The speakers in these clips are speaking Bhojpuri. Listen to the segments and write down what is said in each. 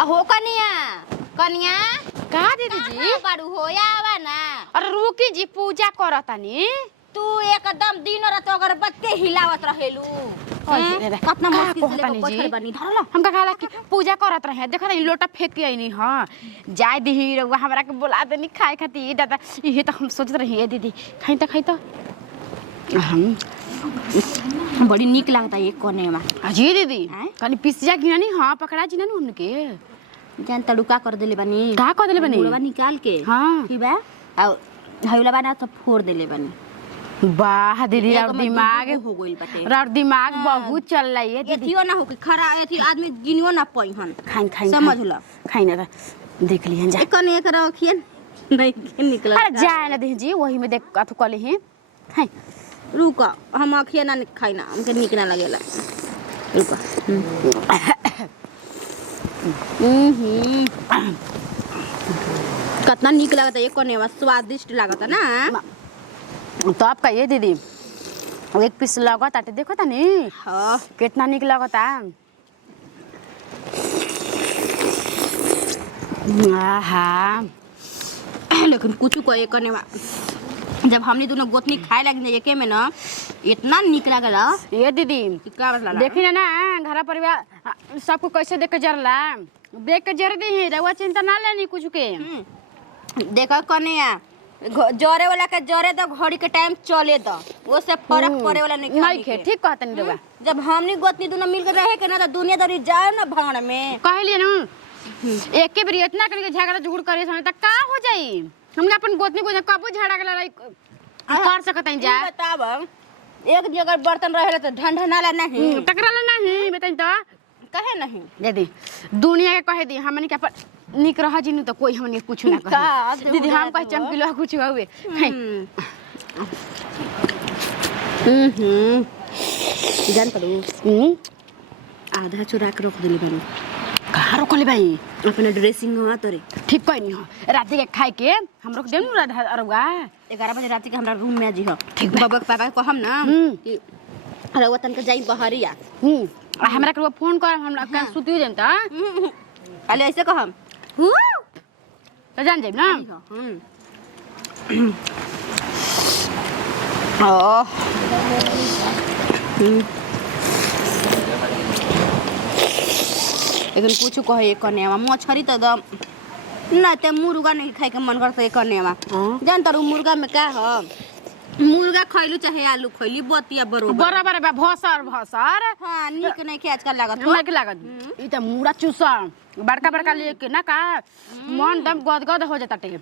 अहो कनिया कनिया का दीदी जी बारू होया आवा ना। अरे रुकी जी पूजा करतानी। तू एकदम दिन रात अगरबत्ती हिलावत रहेलू। कितना मुश्किल से लेके बैठल बनी धरला हमका कहला कि पूजा करत रहे देखा ना लोटा फेंक के आईनी हां जाय दही रउआ हमरा के बुला देनी खाए खाती दादा ये तो हम सोचत रही दीदी खाई तो हम बड़ी निक लगता है कोने में। जी दीदी कनी पिसिया गिनानी हां पकड़ा जी ना हमने के जान तड़ुका कर देले बनी। का कर देले बनी मुड़वा निकाल के हां ठीक बा और हौला बना तो फोड़ देले बनी। वाह दीदी राउर दिमाग हो गइल बाटे। राउर दिमाग बहुत चल रही है दीदी। एथियो ना हो के खरा एथी आदमी गिनियो ना पई हन। खाई समझ लो खाई ना देख लिहन जा कने एक रखियन नहीं के निकल। अरे जाए ना दीदी जी वही में देख अथु कले हैं खाई रुका हम अखिया ना खाई ना हमके निक ना लगेला। रुका कितना निक लगता है कोने में स्वादिष्ट लगता ना। तो आप कहिए दीदी एक पीस लगता देखो ता नहीं हाँ कितना निक लगता। आहा लेकिन कुछ को एक करने में जब हमने दोनों गोतनी खाए लगे एके में ना इतना निक लगला ये दीदी देखी ना घर परिवार सबको कैसे देख के जरला देख के जर दी है रउआ चिंता ना लेनी कुछ के। देखो कन्या जरे वाला के जरे दो घड़ी के टाइम चले दो वो से फर्क पड़े वाला नहीं खे ठीक कहत नहीं रउआ। जब हमनी गोतनी दोनों मिल के रहे के ना तो दुनिया दरी जाए ना भाड़ में कहलिए ना एक के बार इतना करके झगड़ा झुगड़ करे समय तक का हो जाई हमने अपन गोतनी को कबो झगड़ा के लड़ाई कर सकत हैं जा बताब एक जगह बर्तन रहे तो ढंढनाला नहीं टकराला नहीं बताई तो कहे नहीं दीदी दुनिया के कहे दी हमनी के अपन निक रह जिनु तो कोई हमनी कुछ ना कहे दीदी हम कह चमकीलो कुछ हुए जान पड़ू आधा चुरा के रख दिली बनी। कहाँ रोकले भाई अपना ड्रेसिंग हुआ तोरे ठीक कोई नहीं हो रात के खाए के हम रोक देम अरुआ 11 बजे रात के हमरा रूम में जी हो ठीक बाबा के पापा को हम ना कि अरे तन के जाई बहरिया हमरा के फोन कर हमरा का सुतियो देम त अले ऐसे कहम तो जान जाइब ना ओ लेकिन कुछ कहे कन्या मछरी तो दम ना ते मुर्गा नहीं खाए के मन करता है कन्या जान तारू मुर्गा में का हो मुर्गा खैलू चाहे आलू खैली बतिया बराबर बा भसर हां निक नहीं के आजकल लागत निक लागत ई त मुड़ा चूसा बड़का बड़का लेके ना का मन दम गदगद हो जाता टे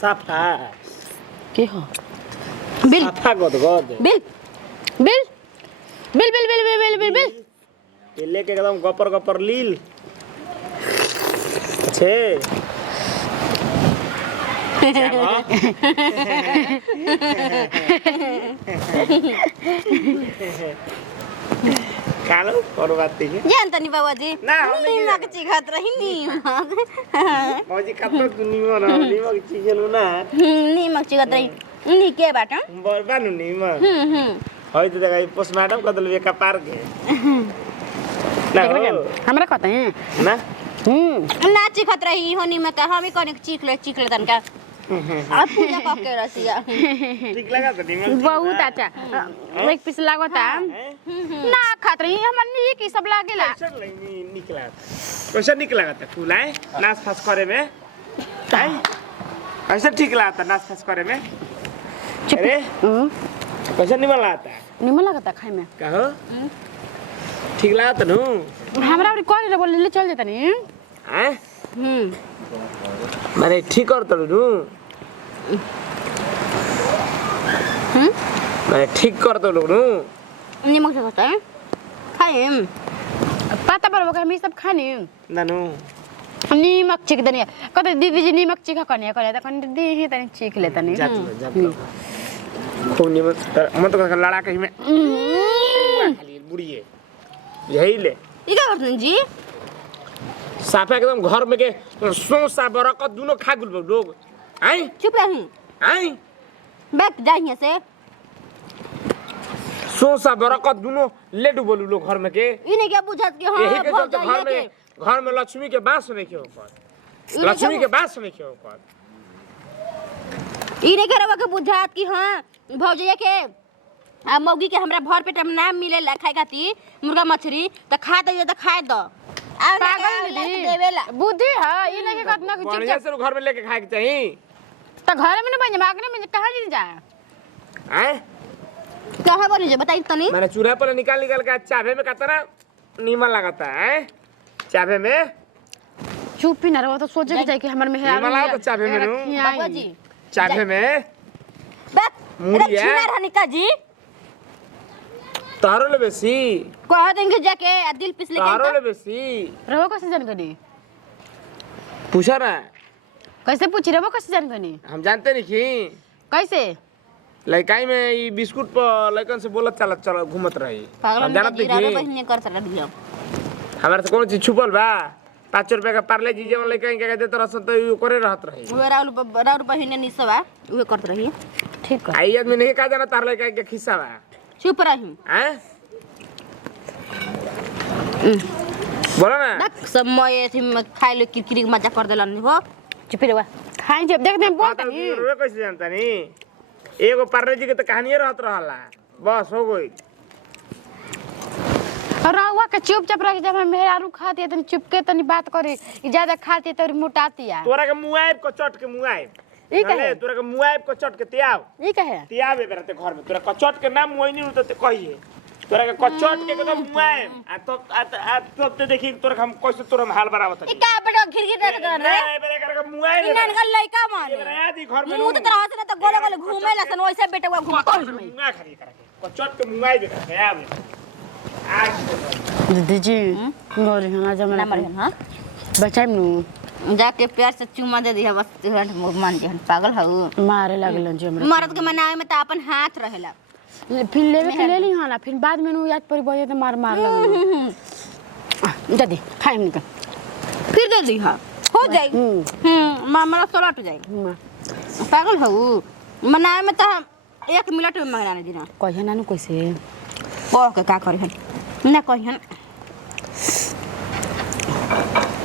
साफा के हो बिल साफा गदगद bill bill bill bill bill bill bill bill bill ये लेके एकदम गपर गपर लील अच्छे कालो करो बात ठीक है जान तनी बाबा जी ना हम नहीं नीमक चिखत रही नीमक मौजी कतो नीमक ना नीमक चीजलु ना नीमक चिखत रही निके बाटा बरबानु नीमक होय त गाई पोस्टमार्टम कदल वे का पार के ना हमरा कहते हैं ना ना चिखत रही हो नीमक का हम ही कने चीख ले तन का अब पूजा क के रसिया ठीक लगा त नीमक बहुत अच्छा एक पीस लागता ना खात रही हमर नी की सब लागेला कैसे निकला था फूल है नाच फास करे में कैसे ठीक लगा नाच फास करे में अरे कैसे निमन लगता खाए में कहो ठीक लगा था नु हमरा और कॉल बोल ले चल जाता नी हैं माने ठीक कर तो नु माने ठीक कर तो नु नीमक चिखत है खाए पता पर हम सब खानी नानु नीमक चीख दनी कहते दीदी जी नीमक चीखा कने करे त कने दे ही तनी चीख ले तनी जात खूब नीमक मत कर लड़ा के में खाली बुढ़ी है यही ले ई का करतन जी साफा एकदम घर में के सोसा बरकत दोनों खा गुल लोग आई चुप रही आई बैठ जा यहां से सोसा बरकत दोनों ले डूबलू लोग घर में के इने क्या बुझत के हां यही के चलते घर में घर में लक्ष्मी के बास नहीं के ऊपर लक्ष्मी के बास नहीं के ऊपर इने के रवा के बुझात कि हां भौजैया के आ मौगी के हमरा भर पेट में नाम मिलेला खाए खाती मुर्गा मछली त खा दे त खाए दो आ पागल देवेला बुद्धि है ई नहीं के कतना के बढ़िया से घर में लेके खाए के चाहिए त घर में न बन मागने में कहां जी जा हैं कहां बोली जे बताई तनी मैंने चूल्हा पर निकाल के चाबे में कतना नीमन लगाता है चाबे में चुप ही ना रहो तो सोचे के जाए कि हमर में नीमन लगा तो चाबे में नु बाबा जी चाबे में बस मुड़िया। छिना रहनिका जी तारो ले बेसी कह देंगे जाके आ दिल पिसले तारो ले के बेसी रहो कैसे जान गनी पूछा ना कैसे पूछी रहो कैसे जान गनी हम जानते नहीं कि कैसे लड़काई में ई बिस्कुट पर लड़कन से बोलत चलत चल घूमत रही पागल हम में जानत जीरा नहीं बहिनी करत रह दिया हमारे से कौन चीज छुपल बा 5 रुपया का पार्ले जी जवन लड़का के देत रह तो यू करे रहत रही उहे राउर बहिनी निसवा उहे करत रही ठीक है आई आदमी नहीं का जाना तार लड़का के खिस्सा बा चुप रही हैं बोलो ना देख सब मय थी खाइ ले किरकिरी मजा कर देलन हो चुप रहो खाई जब देख मैं बोलता नहीं रे कैसे जानता नहीं एगो पार्ले जी के तो कहानी रहत रहला बस हो गई रहुआ के चुपचाप रह जब हम मेहरारू खाती है तनी चुपके तनी बात करे ज्यादा खाती है तो मोटाती है तोरा के मुआइब को चट के मुआइब ई कहे तोरा के मुआइब को चट के त्याव ई कहे त्याव ए बेरते घर में तोरा कचट के नाम मोइनी तो ते कहिए तोरा के कचट के एकदम मुआइब आ तो ते देखी तोरा हम कैसे तोरा में हाल बरावत ई का बेटा खिरकी दे कर रे नहीं बेरे कर के मुआइब इना का लइका माने बेरे आदि घर में मुंह तो तरह से तो गोले गोले घूमे ला सन वैसे बेटा घूम मुआ खरी कर के कचट के मुआइब है आब आज दीदी मोर हना जमा नंबर है हां बचाई नु जाके प्यार से चुमा दे दिया बस तुरंत मान जे पागल हऊ मारे लगलन जो हमरा मर्द के मनावे में त अपन हाथ रहेला फिर लेवे के ले ली हां ना फिर बाद में नु याद पड़ी बजे तो मार मार लगन दादी खाई निकल फिर दे दी हां हो जाई मामा सलट जाई पागल हऊ मनावे में त 1 मिनट में मंगना नहीं दिना कहे नानू कैसे ओ के का करी ना कहिन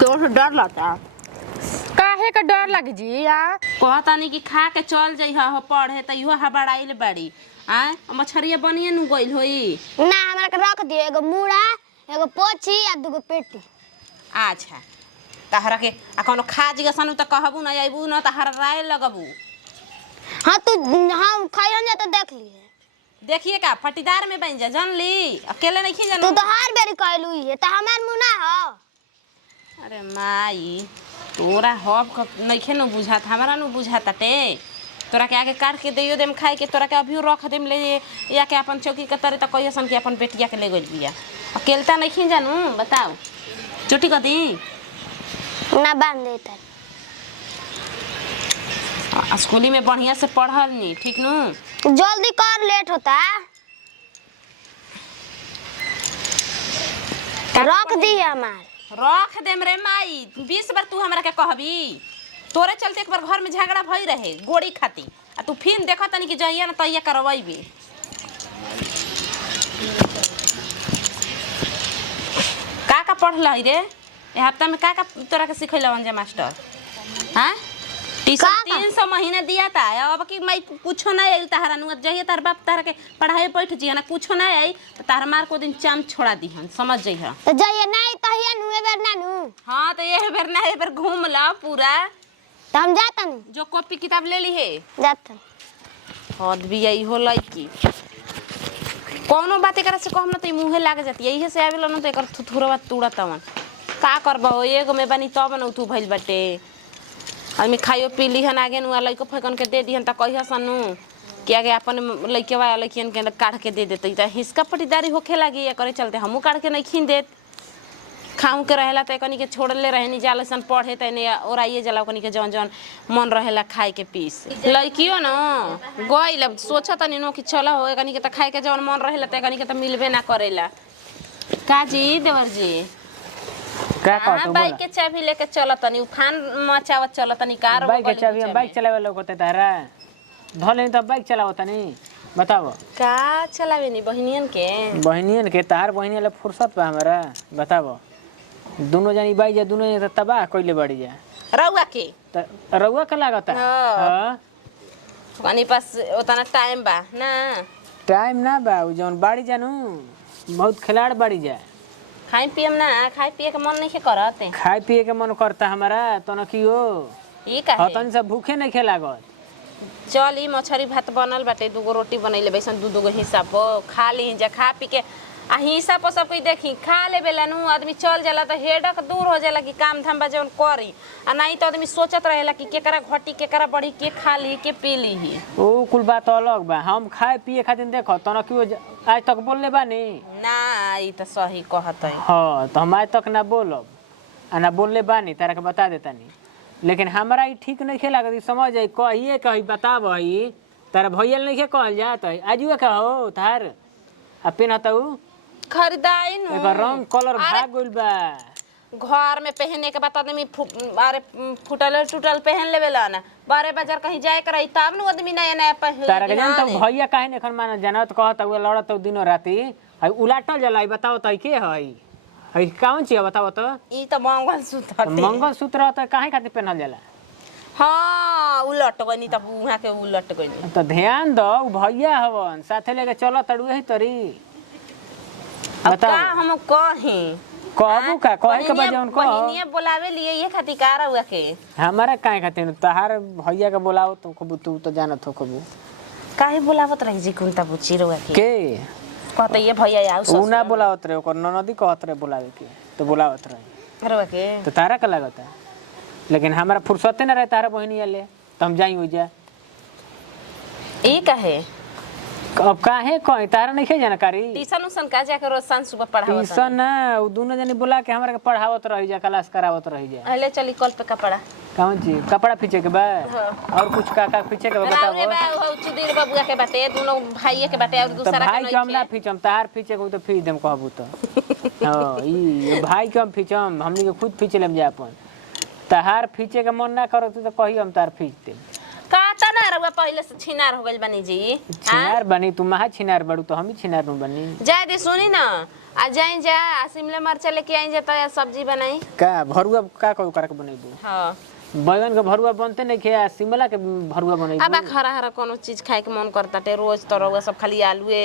तो डर लगता काहे का डर लग जी आ कहता नहीं कि खा के चल जाइ हो पढ़े त इहो हबड़ाइल बाड़ी आय मछरिया बनिए नु गइल होई ना हमरा के रख दियो एगो मुड़ा एगो पोछी आ दूगो पेटी अच्छा तहरा के आ कोनो खा जिगसनु त कहबू ना आइबू ना तहरा राय लगबू हां तू हम खइरन जा तो देख लिए देखिए का फटीदार में बन जा जान ली अकेले नहीं खी तू जानू तो हर बेरी कहलू है त हमार मुना हो अरे माई तोरा हब नइखे न बुझात हमरा न बुझात टे तोरा के आगे काट के दियो देम खाए के तोरा के अभी रख देम ले या के अपन चौकी के तरे त कहिसन के अपन बेटिया के ले गइल बिया अकेलता नहीं जानू बताओ चोटी कदी ना बांध देता स्कूली में बढ़िया से पढ़ल नी ठीक नु जल्दी कर लेट होता रख दी हमार रख देम रे माई 20 बार तू हमरा के कहबी तोरे चलते एक बार घर में झगड़ा भई रहे गोड़ी खाती आ तू फिर देखत तनी कि जइया न तइया करवाइबे का पढ़ल है रे ए हफ्ता में का तोरा के सिखैला वंजा मास्टर हां टीचर 300 महीना दिया था अब कि मैं कुछो ना आइल तहरा नु जइए तार बाप तार के पढ़ाई बैठ जी ना कुछो ना आई तो तार मार को दिन चाम छोड़ा दीहन समझ जइह तो जइए नहीं तहिया नु एबर ना नु हां तो ये बेर ना बेर घूम ला पूरा तो हम जाता नु जो कॉपी किताब ले ली है जाता हद भी आई हो लइकी कोनो बात एकरा से कहम ना तो मुंहे लाग जाती यही से आवेला ना तो एकर थुथुरवा तूड़ा तवन का करबो एगो में बनी तब न तू भइल बाटे आदमी खाइयो पी लिहन आगे नु लइको फकन के दे दिहन त कहिया सनु कि आगे अपन लइकेवा लइकियन के काट के दे देते त हिसका पटीदारी होखे लागी या करे चलते हमहू काट के नहीं खीन देत खाऊं के रहेला त कनी के छोड़ले रहनी जाला सन पढ़े त ने ओराइए जाला कनी के जौन जौन मन रहेला खाए के पीस लइकियो न गइल सोचत तनी नो कि चला हो कनी के त खाए के जौन मन रहेला त कनी के त मिलबे ना करेला काजी देवर जी का हां बाइक के चाबी लेके चलत तनी उफान मचावत चलत तनी कार बाइक के चाबी हम बाइक चलावे लोग होते तारा धले त बाइक चलावत नहीं बताओ का चलावे नी बहनियन के बहनियन के तार बहनिया ले फुर्सत बा हमरा बताओ दोनों जानी बाई जा दोनों जनी तबाह कइले बाड़ी जा रउआ के त रउआ का लागता हाँ। हां पानी पास उतना टाइम बा ना टाइम ना बा उ जौन बाड़ी जानू बहुत खिलाड़ बाड़ी जा खाई पियम ना खाई पिए के मन नहीं करते खाए पिए के मन करता हमारा तो न की हो ई काहे हतन से भूखे नहीं खे लागत चल ई मछरी भात बनल बाटे दूगो रोटी बनैले बैसन दू दूगो हिसाब खा ली जा खा पी के आ हिसाब पर सब कोई देखी खा ले बेला नु आदमी चल जाला तो हेडक दूर हो जाला कि काम धाम बा जौन करी आ नहीं तो आदमी सोचत रहेला कि केकरा घटी केकरा बड़ी के खा ली के पी ली ओ कुल बात अलग बा हम खाए पिए खातिर देखो तो न की आज तक बोलले बानी ना ई त सही कहत है हाँ तो हम आज तक ना बोलब आ ना बोलले बानी तारा के बता देतानी लेकिन हमरा ई ठीक नहीं खेला कि समझ आई कहिए कही बताब ई तारा भैया नहीं के कहल जात है आजुए का हो तार आ पेनहतऊ खरीदाई नु एकर रंग कलर भाग गइल बा घर में पहनने के बाद आदमी अरे फुटल टूटल पहन लेवेला ना बारे बाजार कहीं जाए कर रही तब नु आदमी नया नया पहन तारा के जानत भैया काहे ने एखन मान जानत कहत हुए लड़त दिनो राती हई उलाटल जला ई बताओ त के हई हई कौन चीज बताओ त ई त मंगल सूत्र मंगल सूत्र त काहे खातिर पहनल जाला हां उलट गनी त उहा के उलट गनी तो ध्यान दो उ भैया हवन साथे लेके चलो तड़ुए ही तरी अब बताओ का हम कही कहबू का कहे के बजे उनको बहिनिया बोलावे लिए ये खातिर कार हुआ के हमारा काहे खातिर तहार भैया के बोलाओ तो कबू तू तो जानत हो कबू काहे बोलावत रही जी कुंता बुची रुआ के के कहते ये भैया आओ उ ना बोलावत रहे ओकर ननदी कहत रहे बोलावे के तो बोलावत रहे रुआ के तो तारा का लागत है लेकिन हमारा फुर्सते ना रहे तारा बहिनी ले तो हम जाई हो जा ई काहे अब काहे कहे तारा नहीं खे जानकारी ट्यूशन उसन का जाके रोज सांझ सुबह पढ़ावत ट्यूशन ना उ दोनों जनी बोला के हमरा के पढ़ावत रही जा क्लास करावत रही जा अले चली कल पे कपड़ा कौन चीज कपड़ा पीछे के बा और कुछ काका पीछे के बा राउरे बताओ बा हो चुदीर बाबूआ के बाटे दोनों भाईये के बाटे और तो दूसरा भाई के के हम ना फीचम तार फीचे को तो फीच देम कहबू तो हां ई भाई के हम फीचम हमनी के खुद फीच लेम जा अपन तार फीचे के मन ना करो तो कही हम तार फीच देम काता ना रउआ पहले से छिनार हो गइल बनी जी छिनार बनी तू महा छिनार बड़ू तो हम ही छिनार नु बनी जाए दे सुनी ना आ जाई जा शिमला मिर्च लेके आई जा तो सब्जी बनाई का भरुआ का को करके बनैबू हां बैगन के भरुआ बनते नहीं खे शिमला के भरुआ बनैबू अब हरा हरा कोनो चीज खाए के मन करता टे रोज तो रउआ सब खाली आलूए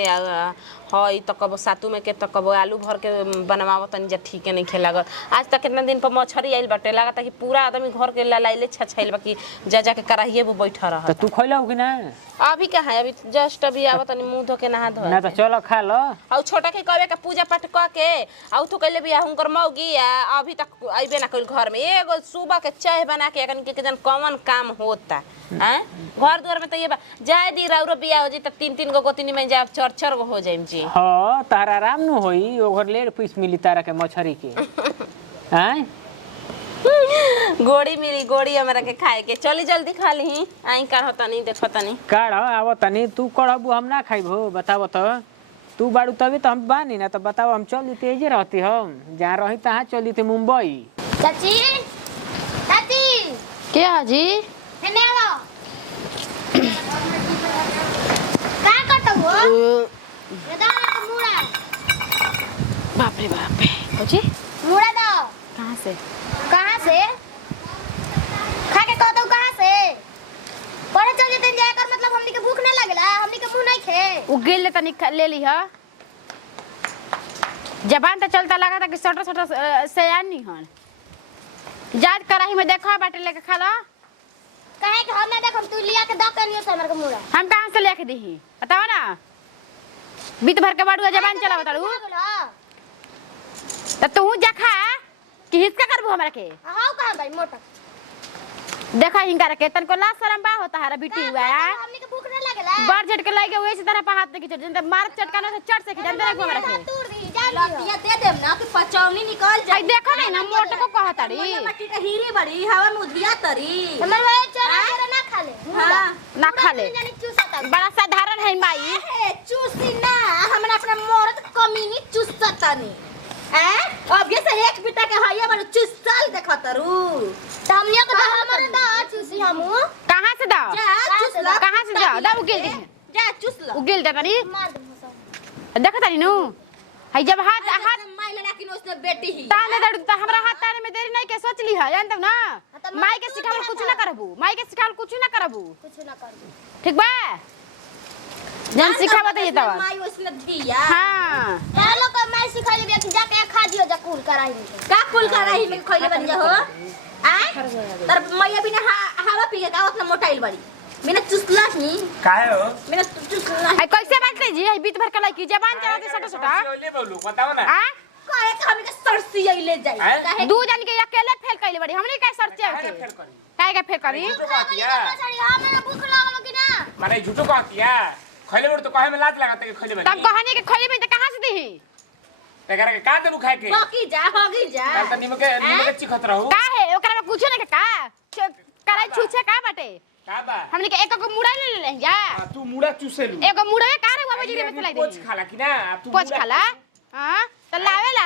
हई तो कबो सातू में के तो कबो आलू भर के बनवावत तनी जा ठीक नहीं खे लागत आज तक कितना दिन पर मछरी आइल बाटे लागत कि पूरा आदमी घर के ललाइले छछाइल बा कि जा जा के कराहिए वो बैठा रह तो तू खइलौ कि ना अभी का है अभी जस्ट अभी आवत तनी मुंह धो के नहा धो ना तो चलो खा लो औ छोटा के कहबे के पूजा पाठ क के औ तो कहले बिया हुनकर मौगी आ अभी तक आइबे ना कइल घर में एगो सुबह के चाय बना के अकन के जन कौन काम होता हैं घर द्वार में तो ये जाए दी राउरो बिया हो जी त 3-3 गो गोतनी में जा 4-4 गो हो जाइम जी हां तारा आराम न होई ओकर लेर पीस मिली तारा के मछरी के हैं गोड़ी मिली गोड़ी हमरा के खाए के चली जल्दी खा ली आई कर होता नहीं देखो तनी काढ़ आव तनी तू कढ़बू हम ना खाइबो बताओ तो तू बाड़ू तभी तो हम बानी ना तो बताओ हम चल जते एजे रहती हम जहाँ रही तहाँ चल जते मुंबई चाची चाची क्या जी हेने आओ का करत हो ये दाना मुड़ा बाप रे बाप जी मुड़ा दो कहाँ से कहाँ से खा के कहतो कहाँ से पढ़े चल जते जाए कर मतलब हमनी के भूख ना लगला हमनी के मुंह नहीं खे उ गिल तनी ले ली ह जबान तो चलता लगा था कि छोटा छोटा सयान नहीं हन जात कराही में देखा बाटे लेके खा लो कहे कि हम ना देख हम तू लिया के दो के नहीं हमर के मुड़ा हम कहाँ से लेके दी बताओ ना बीत भर के बाड़ू जबान चला बताड़ू तो तू जा खा कि हिस्सा करबू हमरा के हां कहां भाई मोटा देखा हिंगा के तन को लाश शरम बा होता है बिटी हुआ है हमनी के भूख ना लगला बार झटके लागे वैसे तरह पे हाथ नहीं चढ़ जंत मार चटकाना से चढ़ से जंत रखो हमरा के तूर दी जा लतिया दे देम ना कि पचौनी निकल आई जाए देखो नहीं ना मोटे को कहताड़ी मट्टी के हीरी बड़ी हवा में उधिया तरी हमर भाई चोरा ना खा ले हां ना खा ले जानी चूसता बड़ा साधारण है माई ए चूसी ना हमरा अपना मरद कमीनी चूसतानी हैं अब ये से एक बिटा के हइया बड़ चूसल देखतरू त हमनियो के हमर दा चूसी हमू कहां से दाओ जा चूसला कहां से जाओ दाऊ गिल दे जा चूसला उ गिल दे तनी मार दे देखतानी नु हई जब हाथ हाथ माइला लेकिन उसने बेटी ही ताने दड़ त हमरा हाथ ताने में देरी नहीं के सोच ली है जानत ना माई के सिखावल कुछ ना करबू माई के सिखावल कुछ ना करबू कुछ ना कर ठीक बा जन सिखावत है तब माई उसने दिया हां तालो को मैं सिखा ले कि जाके खा दियो जा कुल कराई में का कुल कराही में खइले बन जा हो आय तर मैया बिना हवा पी के का उतना मोटाइल बड़ी बिना चुसला ही काहे हो बिना चुसला आई कैसे बात जी आई बीत भर के लड़की जबान चलाते छोटा छोटा ले बोलू बताओ ना आ काहे के हम के सरसी ले जाई काहे दू जन के अकेले फेल कैले बड़ी हमनी का सरचे के काहे का फेल करी झूठो कहतिया सड़ी हमरा भूख लागल कि ना माने झूठो कहतिया खइले बड़ तो कहे में लाज लगाते के खइले बड़ी तब कहानी के खोली में त कहां से दी तेकरा के का देबू खाए के होगी जा काल त निमक के चिखत रहू का है ओकरा में कुछ नहीं का कराई छूछे का बाटे का बा हमनी के एक मुड़ा ले जा तू मुड़ा चूसेलू एगो मुड़ा का रे बाबा जी में चलाई पोछ दे खाला कि ना तू पोछ खाला हां तो लावेला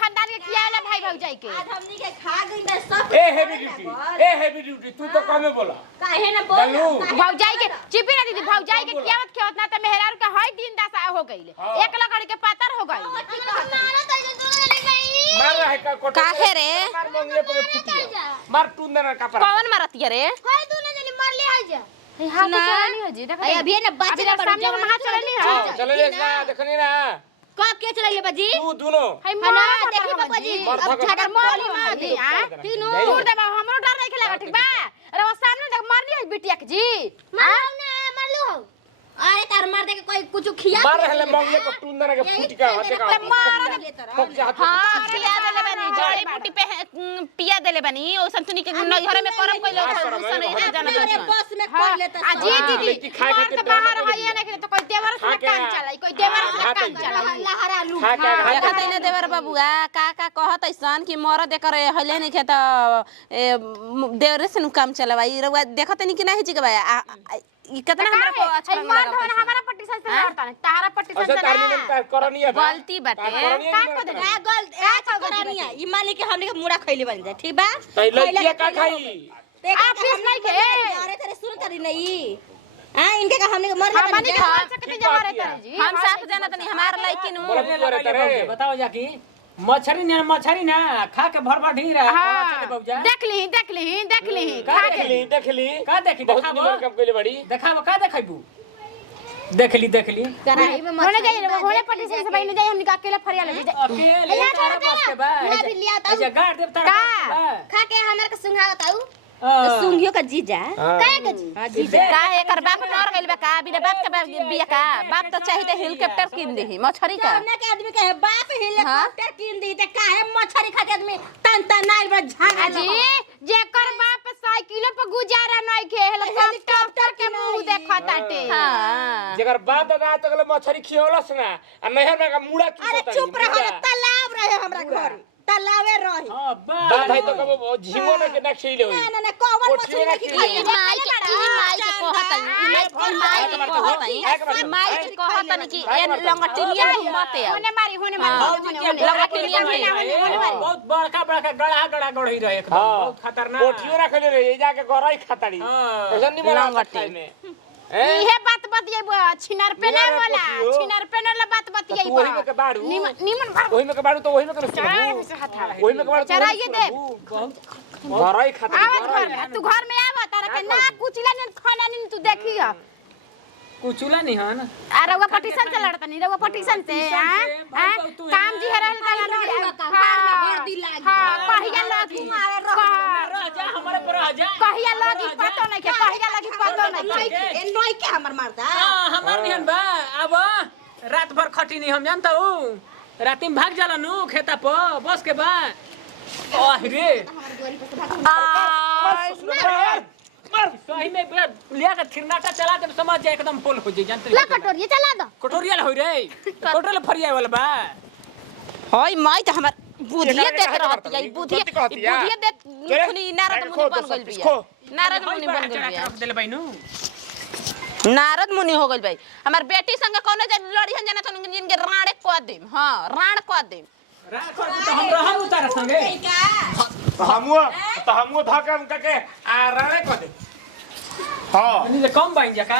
खानदान के खियाला भाई भौजाई के आज हमनी के खा गई मैं सब ए हेवी ड्यूटी तू तो कमे बोला काहे ना बोल भौजाई के चिपी ना दीदी भौजाई के कियामत खेवत ना त मेहरारू के हई दिन दशा हो गइले एक लकड़ी के पातर हो गइल मारा त जो नहीं मार रहा है का कोटा काहे रे मार मंगले पे फुटिया मार टूंदे ना कपड़ा कौन मारतिया रे हाय तू ना जनी मार ले आ जा हां तो चलनी हो जी देखो अरे अभी ना बात अभी सामने में हाथ चलनी है चले ले ना देखनी ना कब के चलाइए बाजी तू दोनों हई ना मां देखी बाबा जी अब छागर मोली मार दी हां तीनों दूर दे हमरो डर नहीं खेला ठीक बा अरे वो सामने देख मारनी है बिटिया के जी मार ना मार लो अरे तार मार दे के कोई कुछ खिया मार रहले मंगले पे टूंदे ना के फुट का हटे का मार दे ठोक जा हाथ हां खिया देले बनी जड़ी बूटी पे पिया देले बनी ओ संतुनी के घर में करम कइले सन नहीं जाना अरे बस में कर लेता आ जी दीदी लेकिन खाए खातिर तो बाहर है नहीं तो कोई देवर से काम चलाई कोई देवर से काम चलाई लहरा लू खा के देखत है ना देवर बाबूआ का कहत ऐसन कि मोर देकर हले नहीं खेत देवर से काम चलवाई रउआ देखत नहीं कि नहीं जी के बा ई कितना हमरा को अच्छा अच्छा मार लगा हमारा पट्टी से लड़ता है तारा पट्टी से अच्छा तारनी में करनी है गलती बाटे का को दे गल करानी है ई मान के हमने के मुड़ा खइले बन जाए ठीक बा तई लइकिया का खाई आप पीस नहीं खे। अरे तेरे सुन करी नहीं हां इनके का हमने के मर हमनी ले के हाथ से कितने जमा रहता है जी हम साफ जानत नहीं हमार लइकिन बोला तू रे तेरे बताओ जाकी मछरी ना खा के भर भर ढी रहा चले बौजा देख ली का देख ली का देखी बहुत देखाबो निमन काम कइले बड़ी देखाबो का देखाइबू देख ली कराई में होने जाइए होने पट्टी से भाई नहीं जाइए हमनी का अकेला फरिया ले जाए अकेले तारा बस के बा मैं भी लिया था अच्छा गाड़ देव तारा बस के बा खा के हमरा के सुंघा बताऊ सुंगियो का जीजा काहे के जी हां जीजा का एकर बाप मर गइल बा का बिना बाप के बिया का बाप तो चाहिए हेलीकॉप्टर किन देही मछरी का सामने के आदमी के बाप हेलीकॉप्टर कीन दी त काहे मछरी खा के आदमी तन नाइल बा झागा जी जेकर बाप साइकिल पे गुजारा नहीं खे हेलीकॉप्टर के मुंह देखताटे हां जेकर बाप दादा तकले मछरी खियोलस ना आ नहर में का मुड़ा की अरे चुप रहो तालाब रहे हमरा घर तालाबे रही हां बाप भाई तो कबो झीवो ना के ना खइले होई ना कौन मछली नहीं खाई माई के कहत माई के कहत कि ए लंगटिनिया मत आ होने मारी लंगटिनिया बहुत बड़का गड़ा गढ़ी रहे एकदम बहुत खतरनाक कोठियो रखले रे जाके गराई खताड़ी हां ऐसा नहीं बोला खाई में इहे बात बतिए छिनार पे ना बोला छिनार पे ना बात बतिए वही में के बाड़ू निमन वही में के बाड़ू तो वही में के सुनबू वही में के बाड़ू चराइए दे गराई खताड़ी आवाज घर में तू घर में आवा तारा के ना कुचला ने खाना नहीं तू देखियो कुचुला नहीं हन अरे वो पटीशन से लड़ता नहीं वो पटीशन से हां काम जी है रहल ताला हां कहिया लगी रह जा हमारे पर रह जा कहिया लगी पतो नहीं के कहिया लगी पतो नहीं ए नोई के हमर मारता हां हमार निहन बा अब रात भर खटी नहीं हम जानता हूं रात में भाग जाला नु खेता पर बस के बा ओह रे मर सही में लिया के थिरनाटा चला दे समझ जाए एकदम फुल हो जाए जानते ला कटोरी चला दो कटोरिया होई रे कटोरिया फरिया वाला बा होय माई त हमर बुधिया देख रहती है बुधिया देख खुनी नारद मुनि बन गइल बिया नारद मुनि बन गइल बिया रख देले भाई नु नारद मुनि हो गइल भाई हमर बेटी संग कोनो जन लड़ी हन जाना तो जिनके राणे क देम हां राण क देम राख तो हम रहम उतार संगे तो हमो धक्का के आ राणे क दे हां नहीं कम बाइन जा का